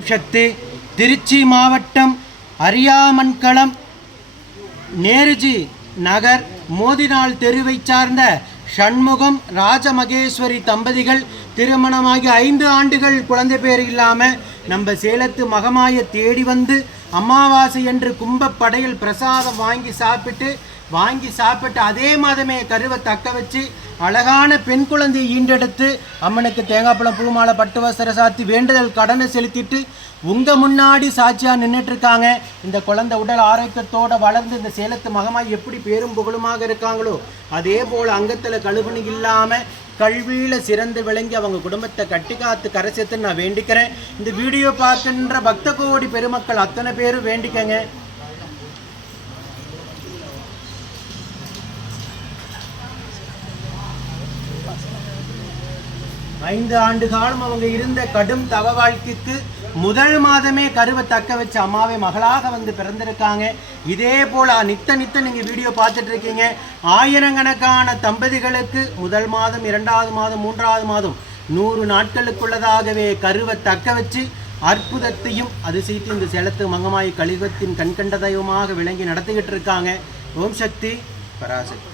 ஓம் சக்தி திருச்சி மாவட்டம் அரியாமன்களம் நேருஜி நகர் மோதினால் தெருவை சார்ந்த சண்முகம் ராஜமகேஸ்வரி தம்பதிகள் திருமணமாகி ஐந்து ஆண்டுகள் குழந்தை பேர் இல்லாமல் நம்ம சேலத்து மகமாய தேடி வந்து அமாவாசை என்று கும்பப்படையில் பிரசாதம் வாங்கி சாப்பிட்டு வாங்கி சாப்பிட்டு அதே மாதமே கருவை தக்க வச்சு அழகான பெண் குழந்தையை ஈண்டெடுத்து அம்மனுக்கு தேங்காய்பழம் பூமாலை பட்டு வஸ்திர சாத்தி வேண்டுதல் கடனை செலுத்திட்டு உங்கள் முன்னாடி சாட்சியாக நின்றுட்டு இருக்காங்க இந்த குழந்தை உடல் ஆரோக்கியத்தோடு வளர்ந்து இந்த சேலத்து மகமாய் எப்படி பேரும் புகழுமாக இருக்காங்களோ அதே போல் அங்கத்தில் கழுவுணி இல்லாமல் கல்வியில் சிறந்து விளங்கி அவங்க குடும்பத்தை கட்டி காத்து கரை சேர்த்து நான் வேண்டிக்கிறேன். இந்த வீடியோ பார்க்கின்ற பக்த கோடி பெருமக்கள் அத்தனை பேரும் வேண்டிக்கங்க. ஐந்து ஆண்டு காலம் அவங்க இருந்த கடும் தவ வாழ்க்கைக்கு முதல் மாதமே கருவை தக்க வச்சு அம்மாவை மகளாக வந்து பிறந்திருக்காங்க. இதே போல நித்த நித்த நீங்க வீடியோ பார்த்துட்டு இருக்கீங்க ஆயிரக்கணக்கான தம்பதிகளுக்கு முதல் மாதம் இரண்டாவது மாதம் மூன்றாவது மாதம் நூறு நாட்களுக்குள்ளதாகவே கருவை தக்க வச்சு அற்புதத்தையும் அதிசயத்தையும் இந்த செலத்து மங்கமாய் கழிவத்தின் கண்கண்ட தெய்வமாக விளங்கி நடத்திக்கிட்டு இருக்காங்க. ஓம் சக்தி பராசக்தி.